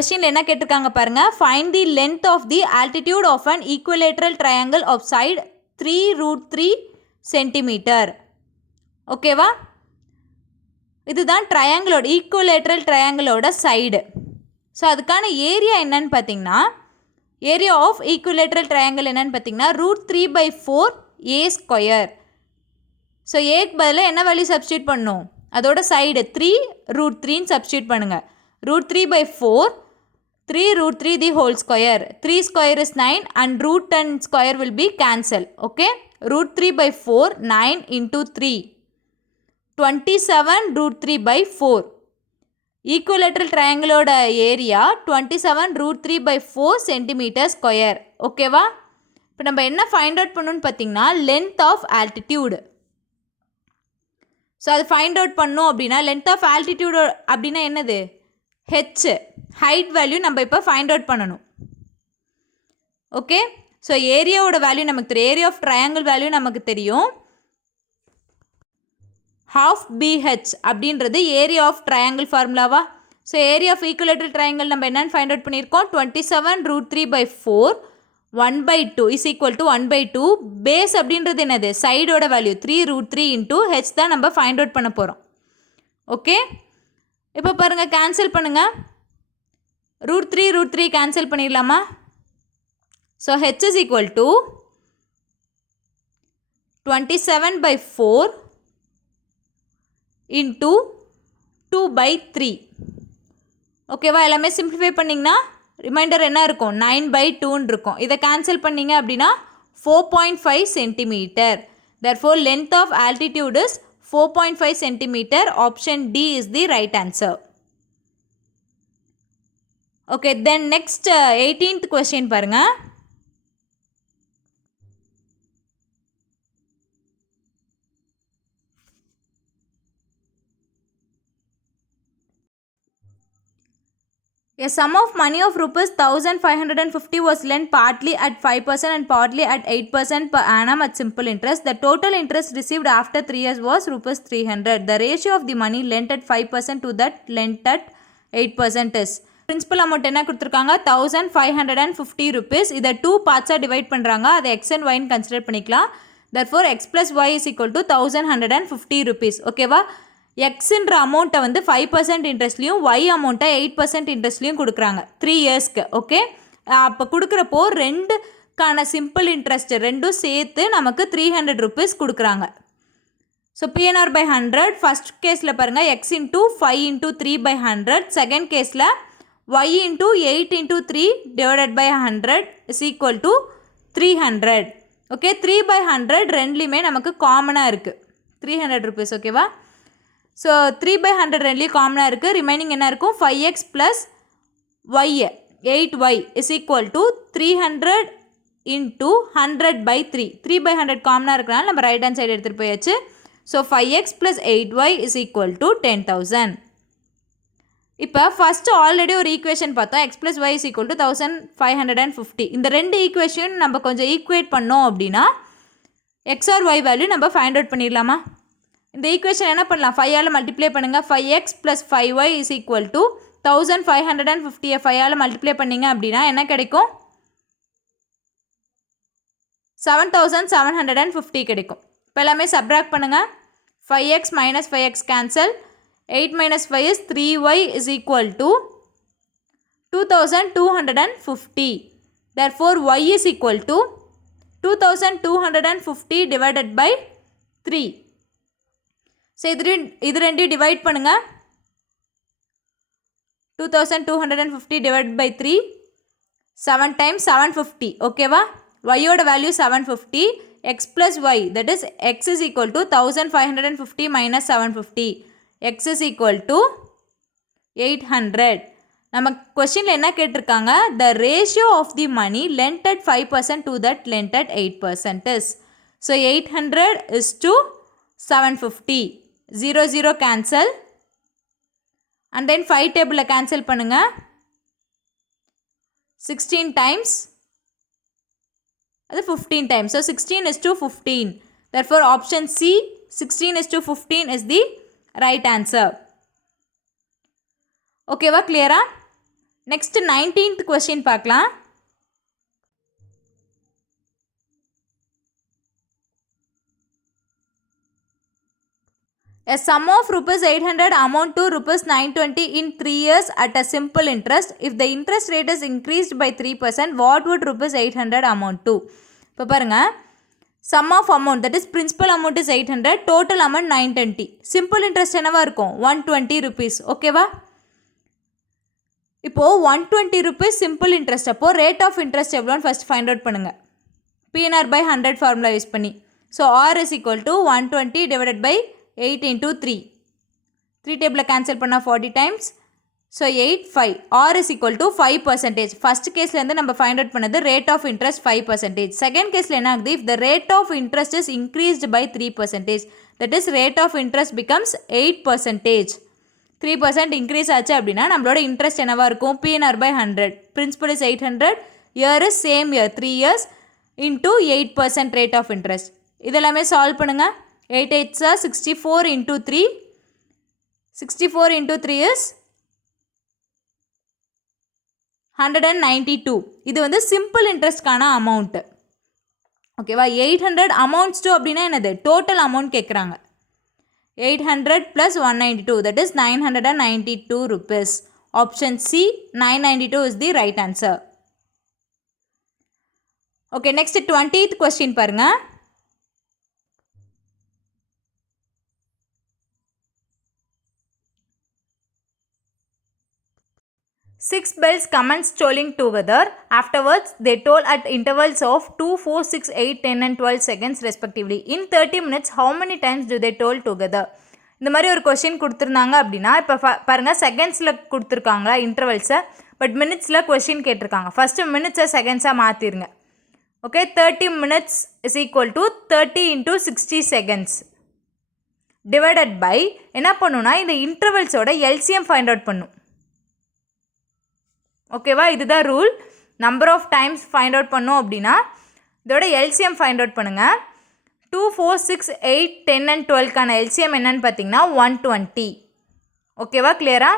கொஸ்டினில் என்ன கேட்டிருக்காங்க பாருங்கள், find the length of the altitude of an equilateral triangle of side 3√3 centimetre. ஓகேவா, இதுதான் ட்ரையாங்கிளோட ஈக்குவலேட்ரல் ட்ரையாங்கிளோட சைடு. ஸோ அதுக்கான ஏரியா என்னன்னு பார்த்தீங்கன்னா, ஏரியா ஆஃப் ஈக்குவலேட்ரல் ட்ரையாங்கிள் என்னன்னு பார்த்தீங்கன்னா √3/4 a ஸ்கொயர். ஸோ ஏக்கு பதிலாக என்ன வேல்யூ சப்ஸ்டியூட் பண்ணணும், அதோட சைடு 3√3ன்னு சப்ஸ்டியூட் பண்ணுங்கள். √3/4, 3√3 the whole square, 3 square is 9 and root and square will be cancel. Okay, √3/4, 9 into 3, 27 √3/4. Equilateral triangle oda area 27 √3/4 centimeter square. Okay வா, இப்போ நம்ம என்ன find out பண்ணணும்னு பார்த்தீங்கன்னா length of altitude. ஸோ அது ஃபைண்ட் அவுட் பண்ணோம் அப்படின்னா லென்த் ஆஃப் ஆல்டிடியூட் அப்படின்னா என்னது, ஹெச், ஹைட் வேல்யூ நம்ம இப்போ ஃபைண்ட் அவுட் பண்ணணும். ஓகே, ஸோ ஏரியாவோட வேல்யூ நமக்கு தெரியும், ஏரியா ஆஃப் ட்ரையாங்கிள் வேல்யூ நமக்கு தெரியும், half BH அப்படின்றது ஏரியா ஆஃப் ட்ரையாங்கிள் ஃபார்முலாவா. So area of equilateral triangle நம்ம என்னென்னு ஃபைண்ட் அவுட் பண்ணியிருக்கோம், 27 √3/4 1/2 is equal to 1/2. பேஸ் அப்படின்றது என்னது, சைடோட வேல்யூ 3√3 into ஹெச் தான் நம்ம ஃபைண்ட் அவுட் பண்ண போகிறோம். ஓகே, இப்போ பாருங்கள் கேன்சல் பண்ணுங்கள், √3 கேன்சல் பண்ணிடலாமா. So H is equal to 27/4 into 2/3. ஓகேவா, எல்லாமே சிம்பிளிஃபை பண்ணிங்கன்னா ரிமைண்டர் என்ன இருக்கும், 9/2ன்னு இருக்கும். இதை கேன்சல் பண்ணிங்க அப்படின்னா 4.5 centimetre. therefore length of altitude is 4.5 centimeter. Option D is the right answer. Okay, then next 18th question பாருங்க. A sum of money of rupees 1550 was lent partly at 5% and partly at 8% per annum at simple interest. The total interest received after 3 years was rupees 300. The ratio of the money lent at 5% to that lent at 8% is. Principal amount என்ன கொடுத்துருக்காங்க, 1550 rupees. இதை 2 பார்ட்ஸாக டிவைட் பண்ணுறாங்க, அதை x and y கன்சிடர் பண்ணிக்கலாம். therefore x plus y is equal to 1150 rupees. ஓகேவா, எக்ஸுன்ற அமௌண்ட்டை வந்து 5% இன்ட்ரெஸ்ட்லையும் ஒய் அமௌண்ட்டை 8% இன்ட்ரெஸ்ட்லையும் கொடுக்குறாங்க 3 இயர்ஸ்க்கு. ஓகே, அப்போ கொடுக்குறப்போ ரெண்டுக்கான சிம்பிள் இன்ட்ரெஸ்ட் ரெண்டும் சேர்த்து நமக்கு 300 rupees கொடுக்குறாங்க. ஸோ பிஎன்ஆர் பை 100 ஃபஸ்ட் கேஸில் பாருங்கள் x into 5 into 3/100, செகண்ட் கேஸில் y into 8 into 3 divided by 100 is equal to 300. Okay, 3/100 ரெண்டுலேயுமே நமக்கு காமனாக இருக்குது 300 rupees. ஓகேவா, ஸோ 3/100 ரெண்டுலேயும் காமனாக இருக்குது, ரிமைனிங் என்ன இருக்கும், 5x plus y 8y is equal to 300 into 100/3. 3/100 காமனாக இருக்கிறனால நம்ம ரைட் ஹேண்ட் சைடு எடுத்துகிட்டு போயாச்சு. So 5x plus 8y is equal to 10,000. இப்போ ஃபஸ்ட்டு ஆல்ரெடி ஒரு ஈக்குவேஷன் பார்த்தோம், x plus y is equal to 1550. இந்த ரெண்டு ஈக்குவேஷன் நம்ம கொஞ்சம் ஈக்குவேட் பண்ணோம் அப்படின்னா x or y வேல்யூ நம்ம ஃபைண்ட் அவுட் பண்ணிடலாமா. இந்த ஈக்குவேஷன் என்ன பண்ணலாம், 5ஆல் மல்டிப்ளை பண்ணுங்கள், 5x plus 5y is equal to 1550. 5ஆல் multiply பண்ணிங்க அப்படின்னா என்ன கிடைக்கும், 7750 கிடைக்கும். இப்போ எல்லாமே சப்ராக்ட் பண்ணுங்கள், 5x minus 5x cancel, 8 minus 5 is 3y is equal to 2250. therefore y is equal to 2250 divided by 3. So இது ரெண்டையும் டிவைட் பண்ணுங்கள், 2250 divided by 3, 7 times 750. ஓகேவா, yயோட value 750, x plus y that is x is equal to 1550 minus 750, x is equal to 800. நம்ம கொஸ்டினில் என்ன கேட்டிருக்காங்க, the ratio of the money lent at 5% to that lent at 8% is. So 800 is to 750, 0 0 cancel and then 5 டேபிளில் கேன்சல் பண்ணுங்கள், 16 times அது 15 times. So 16 is to 15. therefore option C 16 is to 15 is the right answer. ஓகேவா, கிளியரா. நெக்ஸ்ட் 19th கொஸ்டின் பார்க்கலாம். A sum of rupees 800 amount to rupees 920 in 3 years at a simple interest. If the interest rate is increased by 3%, what would rupees 800 amount to? இப்போ பாருங்க, sum of amount, that is principal amount is 800, total amount 920. Simple interest என்னவா இருக்கும்? 120 rupees. ஓகேவா? இப்போ 120 rupees simple interest. அப்போ rate of interest எவ்வளோன்னு first find out பண்ணுங்க. PNR by 100 formula யூஸ் பண்ணி. So R is equal to 120 divided by 8 into 3. 3 table cancel பண்ணா 40 times. So 8, 5. R is equal to 5%. First case ல நம்ம find out பண்ணது rate of interest 5%. Second case ல என்ன ஆகுது? If the rate of interest is increased by 3%, that is rate of interest becomes 8%. 3% increase ஆச்சு அப்படின்னா நம்மளோட interest என்னவா இருக்கும்? PNR by 100. Principal is 800. Year is same year, 3 years into 8% rate of interest. இதெல்லாமே solve பண்ணுங்க. 8 8s are 64 into 3. 64 into 3 is 192. இது வந்து simple interest கான amount. ஓகேவா? 800 amounts to அப்படின்னா என்னது? Total amount கேட்குறாங்க. 800 plus 192, that is 992 rupees. Option C, 992 is the right answer. Okay, next 20th question பாருங்க. Six bells commenced tolling together. Afterwards, they toll at intervals of 2, 4, 6, 8, 10 and 12 seconds respectively. In 30 minutes, how many times do they toll together? இந்த மாதிரி ஒரு கொஸ்டின் கொடுத்துருந்தாங்க அப்படின்னா இப்போ பாருங்கள் செகண்ட்ஸில் கொடுத்துருக்காங்களா இன்டர்வல்ஸை, பட் மினிட்ஸில் கொஸ்டின் கேட்டிருக்காங்க. ஃபஸ்ட்டு மினிட்ஸை செகண்ட்ஸாக மாற்றிருங்க. Okay, 30 minutes is equal to 30 into 60 seconds divided by என்ன பண்ணுன்னா இந்த இன்டர்வல்ஸோட எல்சிஎம் ஃபைண்ட் அவுட் பண்ணும். ஓகேவா? இதுதான் rule. Number of times find out பண்ணோம் அப்படின்னா இதோட எல்சிஎம் ஃபைண்ட் அவுட் பண்ணுங்கள். 2, 4, 6, 8, 10 and 12க்கான எல்சிஎம் என்னன்னு பார்த்தீங்கன்னா 120. ஓகேவா? கிளியரா?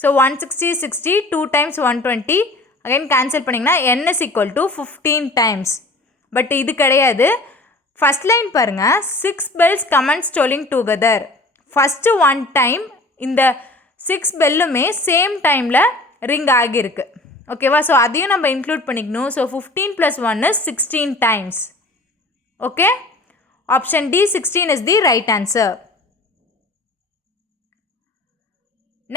So 160, 60, 2 times 120. அகைன் கேன்சல் பண்ணிங்கன்னா n is equal to 15 times. But இது கிடையாது. ஃபஸ்ட் லைன் பாருங்கள், 6 bells commenced tolling together. First 1 time இந்த 6 பெல்லுமே சேம் டைமில் ரிங் ஆகியிருக்கு. ஓகேவா? ஸோ அதையும் நம்ம இன்க்ளூட் பண்ணிக்கணும். So 15 plus 1 is 16 times. Okay, option D 16 is the right answer.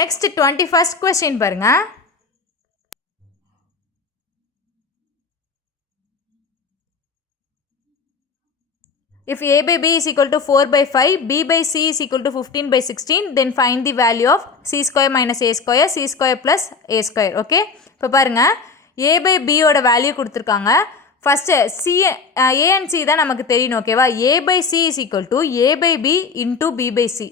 Next 21st question பாருங்க. If a by b is equal to 4 by 5, b by c is equal to 15 by 16, then find the value of c square minus a square, c square plus a square. Okay, இப்போ பாருங்கள் a by b ஓட வேல்யூ கொடுத்துருக்காங்க. First c a and c தான் நமக்கு தெரியணும். ஓகேவா? a by c is equal to a by b into b by c.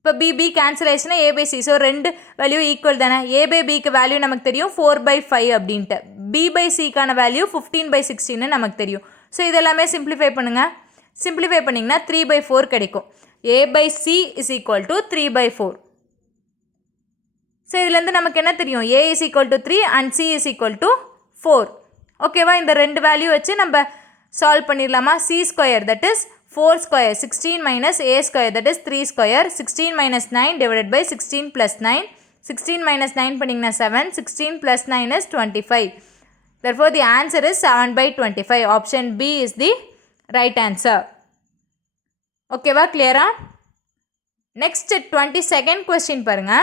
இப்போ b கேன்சல் ஆயிடுச்சுன்னா a by c. ஸோ ரெண்டு வேல்யூ ஈக்குவல் தானே. a by bக்கு வேல்யூ நமக்கு தெரியும் 4 by 5 அப்படின்ட்டு. b by cக்கான வேல்யூ 15 by 16 நமக்கு தெரியும். ஸோ இதெல்லாமே சிம்பிளிஃபை பண்ணுங்கள். சிம்பிளிஃபை பண்ணிங்கன்னா 3 by 4 கிடைக்கும். a by c is equal to 3 by 4. So இதுலேருந்து நமக்கு என்ன தெரியும்? a is equal to 3 and c is equal to 4. ஓகேவா? இந்த ரெண்டு வேல்யூ வச்சு நம்ம சால்வ் பண்ணிடலாமா? c square that is 4 square, 16 minus a square that is 3 square, 16 minus 9 divided by 16 plus 9. 16 minus 9 பண்ணிங்கன்னா 7, 16 plus 9 is 25. Therefore, the answer is 7 by 25. Option B is the right answer. ஓகேவா? கிளியரா? நெக்ஸ்ட் 22nd question பாருங்க.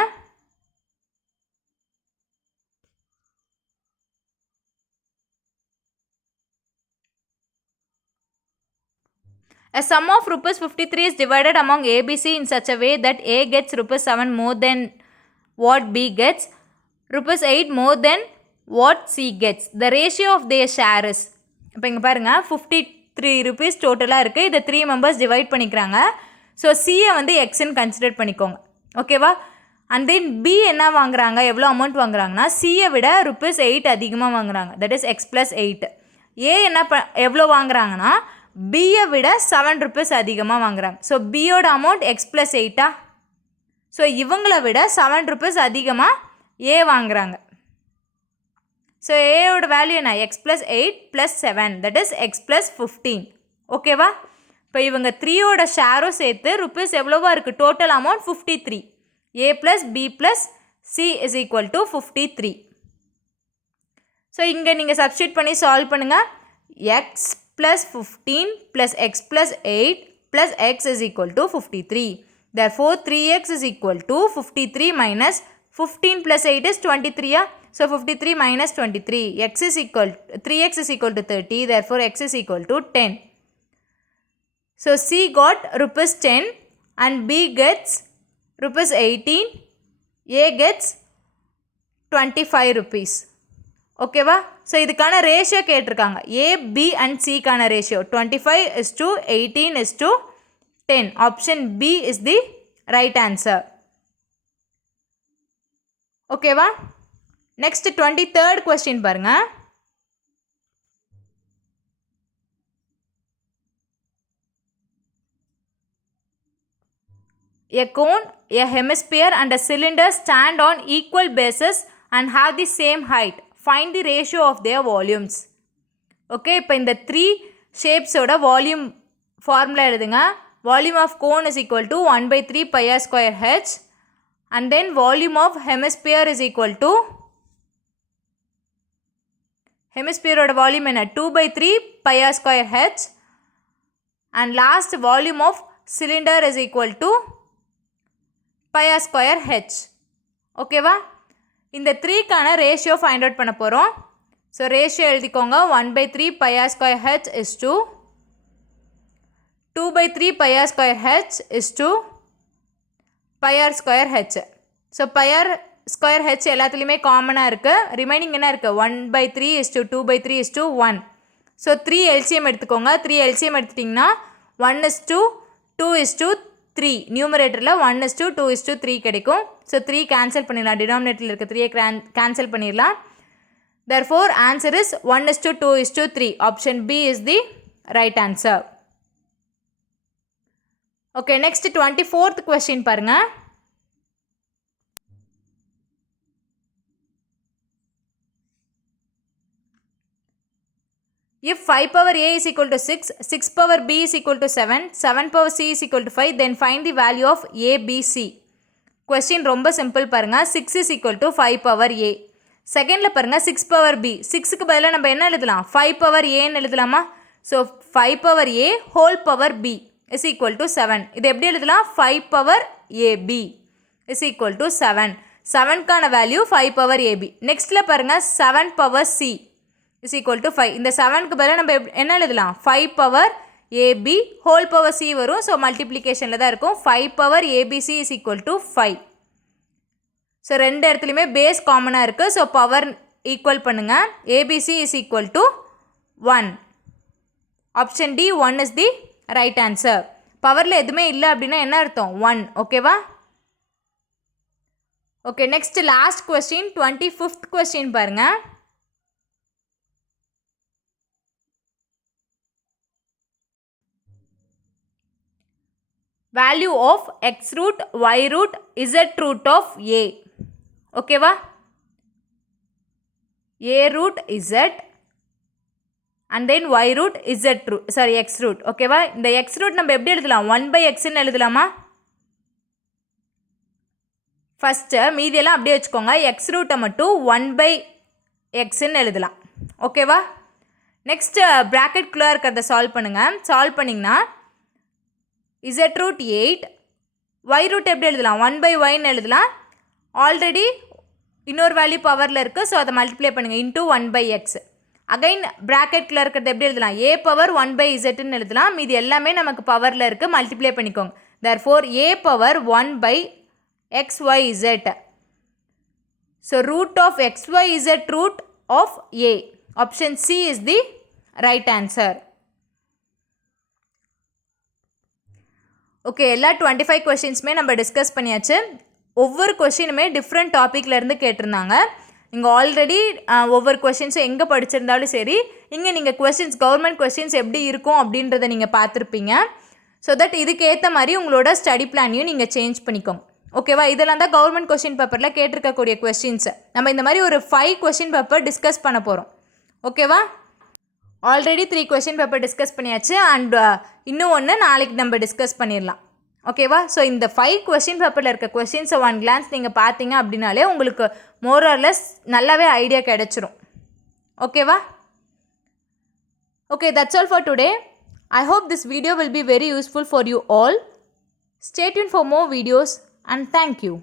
A sum of rupees 53 is divided among A, B, C in such a way that A gets rupees 7 more than what B gets, rupees 8 more than what C gets. The ratio of their share is. இப்போ இங்கே பாருங்கள் 53 rupees டோட்டலாக இருக்குது. இதை 3 members டிவைட் பண்ணிக்கிறாங்க. ஸோ சியை வந்து எக்ஸ்ன்னு கன்சிடர் பண்ணிக்கோங்க. ஓகேவா? அண்ட் தென் பி என்ன வாங்குறாங்க, எவ்வளோ அமௌண்ட் வாங்குறாங்கன்னா சியை விட rupees 8 அதிகமாக வாங்குறாங்க. That is x plus 8. ஏ என்ன எவ்வளோ வாங்குறாங்கன்னா பியை விட 7 rupees அதிகமாக வாங்குறாங்க. ஸோ பியோட அமௌண்ட் x plus 8. ஸோ இவங்களை விட 7 rupees அதிகமாக ஏ வாங்குறாங்க. ஸோ ஏயோட வேல்யூ என்ன X plus 8 plus 7 that is X plus 15. ஓகேவா? இப்போ இவங்க 3யோட ஷேரும் சேர்த்து ருபீஸ் எவ்வளோவா இருக்குது? Total amount 53. A plus B plus C is equal to 53. So இங்கே நீங்கள் சப்ஸ்டியூட் பண்ணி சால்வ் பண்ணுங்கள். X plus 15 plus x plus 8 plus x is equal to 53. Therefore 3x is equal to 53 minus 15 plus 8 is 23. So 53 minus 23. 3x is equal to 30. Therefore x is equal to 10. So C got rupees 10 and B gets rupees 18. A gets 25 rupees. Okay va? So இதுக்கான ratio கேட்டிருக்காங்க. A, B and C கான ratio 25 is to 18 is to 10. Option B is the right answer. Okay va? Next 23rd question பாருங்க. A cone, a hemisphere and a cylinder stand on equal bases and have the same height. Find the ratio of their volumes. Okay, இப்போ இந்த 3 shapes ஓட volume formula எழுதுங்க. Volume of cone is equal to 1 by 3 pi r square h and then volume of hemisphere is equal to hemisphere oda volume enna 2 by 3 pi r square h and last volume of cylinder is equal to pi r square h. Okay va? இந்த 3 கான ratio find out பண்ண போறோம். So ratio எழுதிக்கோங்க. 1 by 3 pi r square h is to 2 by 3 pi r square h is to pi r square h. So pi r square h எல்லாத்துலேயுமே காமனாக இருக்குது. ரிமைனிங் என்ன இருக்குது? 1 by 3 is to 2 by 3 is to 1. So 3 LCM எடுத்துக்கோங்க. 3 LCM எடுத்துட்டிங்கன்னா 1 is to 2 is to 3. நியூமரேட்டரில் 1 is to 2 is to 3 கிடைக்கும். ஸோ 3 கேன்சல் பண்ணிடலாம். டினாமினேட்டரில் இருக்க 3 கேன்சல் பண்ணிடலாம். Therefore answer is 1 is to 2 is to 3. Option B is the right answer. Okay, next 24th question பாருங்க. If 5 power a is equal to 6, 6 power b is equal to 7, 7 power c is equal to 5, then find the value of a, b, c. Question ரொம்ப simple பாருங்க. 6 is equal to 5 power a. செகண்டில் பாருங்க 6 power b. 6க்கு பதிலாக நம்ம என்ன எழுதலாம்? 5 power a எழுதலாமா? So 5 power a whole power b is equal to 7. இது எப்படி எழுதலாம்? 5 power ab is equal to 7. 7க்கான வேல்யூ 5 power ab. நெக்ஸ்ட்டில் பாருங்கள் 7 power c is equal to 5. இந்த 7க்கு பதிலாக நம்ம என்ன எழுதலாம்? 5 power ab whole power c வரும். ஸோ மல்டிப்ளிகேஷனில் தான் இருக்கும். 5 power abc is equal to 5. So ரெண்டு இடத்துலையுமே பேஸ் காமனாக இருக்குது. ஸோ பவர் ஈக்குவல் பண்ணுங்கள். abc is equal to 1. Option D 1 is the right answer. பவரில் எதுவுமே இல்லை அப்படின்னா என்ன அர்த்தம்? 1. ஓகேவா? Okay, next last question 25th question பாருங்க. Value of X root, Y root, Z root of A. ஓகேவா? A root Z and then y root z root, sorry x root. ஓகேவா? இந்த x root நம்ம எப்படி எழுதலாம்? 1 by x ன்னு எழுதலாமா? ஃபஸ்ட்டு மீதியெல்லாம் அப்படியே வச்சுக்கோங்க. x ரூட்டை மட்டும் 1 by x ன்னு எழுதலாம். ஓகேவா? நெக்ஸ்ட்டு ப்ராக்கெட்குள்ளே இருக்கிறத சால்வ் பண்ணுங்கள். சால்வ் பண்ணிங்கன்னா z root 8, y root எப்படி எழுதலாம்? 1 by yன்னு எழுதலாம். ஆல்ரெடி இன்னொரு வேல்யூ பவரில் இருக்குது. ஸோ அதை மல்டிப்ளை பண்ணுங்கள். Into 1 by x. அகைன் ப்ராக்கெட்டில் இருக்கிறது எப்படி எழுதலாம்? ஏ பவர் 1 by zன்னு எழுதலாம். மீது எல்லாமே நமக்கு பவரில் இருக்குது. மல்டிப்ளை பண்ணிக்கோங்க. Therefore A power 1 by xyz. So root of xyz root of A. Option C is the right answer. Okay, எல்லா 25 கொஷின்ஸுமே நம்ம டிஸ்கஸ் பண்ணியாச்சு. ஒவ்வொரு கொஷினுமே டிஃப்ரெண்ட் டாப்பிக்லேருந்து கேட்டிருந்தாங்க. நீங்கள் ஆல்ரெடி ஒவ்வொரு கொஷின்ஸும் எங்கே படிச்சிருந்தாலும் சரி, இங்கே நீங்கள் கொஷின்ஸ் கவர்மெண்ட் கொஷின்ஸ் எப்படி இருக்கும் அப்படின்றத நீங்கள் பார்த்துருப்பீங்க. ஸோ தட் இதுக்கு ஏற்ற மாதிரி உங்களோட ஸ்டடி பிளானையும் நீங்கள் சேஞ்ச் பண்ணிக்கோங்க. ஓகேவா? இதெல்லாம் தான் கவர்மெண்ட் கொஷின் பேப்பரில் கேட்டிருக்கக்கூடிய கொஸ்டின்ஸு. நம்ம இந்த மாதிரி ஒரு 5 கொஷின் பேப்பர் டிஸ்கஸ் பண்ண போகிறோம். ஓகேவா? ஆல்ரெடி 3 கொஷின் பேப்பர் டிஸ்கஸ் பண்ணியாச்சு. அண்ட் இன்னும் ஒன்று நாளைக்கு நம்ம டிஸ்கஸ் பண்ணிடலாம். ஓகேவா? ஸோ இந்த 5 கொஷின் பேப்பரில் இருக்க கொஷின்ஸை ஒன் கிளான்ஸ் நீங்கள் பார்த்தீங்க அப்படின்னாலே உங்களுக்கு மோர் ஆர் லெஸ் நல்லாவே ஐடியா கிடச்சிரும். ஓகேவா? Okay, that's all for today. I hope this video will be very useful for you all. Stay tuned for more videos and thank you.